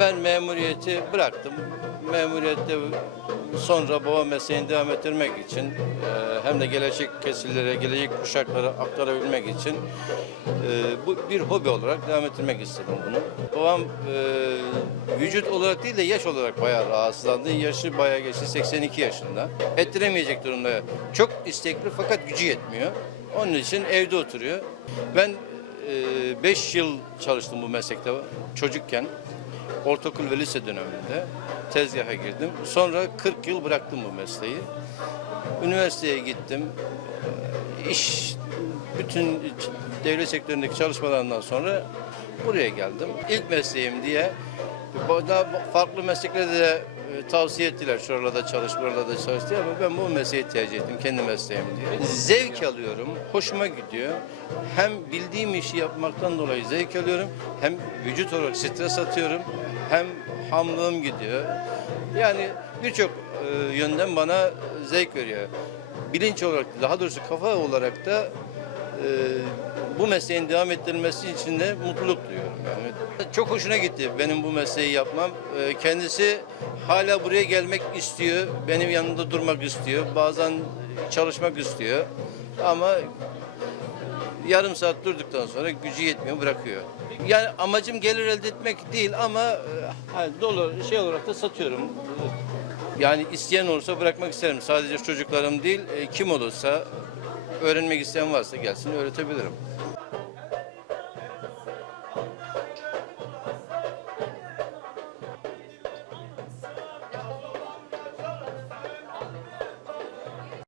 Ben memuriyeti bıraktım. Memuriyette sonra baba mesleğini devam ettirmek için e, hem de gelecek kesillere, gelecek kuşaklara aktarabilmek için e, bu bir hobi olarak devam ettirmek istedim bunu. Babam e, vücut olarak değil de yaş olarak bayağı rahatsızlandı. Yaşı bayağı geçti, 82 yaşında. Ettiremeyecek durumda. Çok istekli fakat gücü yetmiyor. Onun için evde oturuyor. Ben 5 yıl çalıştım bu meslekte çocukken. Ortaokul ve lise döneminde tezgaha girdim. Sonra 40 yıl bıraktım bu mesleği. Üniversiteye gittim. Ee, İş bütün devlet sektöründeki çalışmalarından sonra buraya geldim. İlk mesleğim diye farklı mesleklerde de tavsiye ettiler. Şuralarda çalış, buralarda çalış diye ama ben bu mesleği tercih ettim. Kendi mesleğim diye. Zevk alıyorum. Hoşuma gidiyor. Hem bildiğim işi yapmaktan dolayı zevk alıyorum. Hem vücut olarak stres atıyorum. Hem hamlığım gidiyor. Yani birçok e, yönden bana zevk veriyor. Bilinç olarak, daha doğrusu kafa olarak da e, bu mesleğin devam ettirilmesi için de mutluluk duyuyorum yani. Çok hoşuna gitti benim bu mesleği yapmam. E, kendisi hala buraya gelmek istiyor, benim yanımda durmak istiyor, bazen çalışmak istiyor. Ama yarım saat durduktan sonra gücü yetmiyor, bırakıyor. Yani amacım gelir elde etmek değil ama e, hani dolu şey olarak da satıyorum. Yani isteyen olursa bırakmak isterim. Sadece çocuklarım değil, e, kim olursa öğrenmek isteyen varsa gelsin öğretebilirim.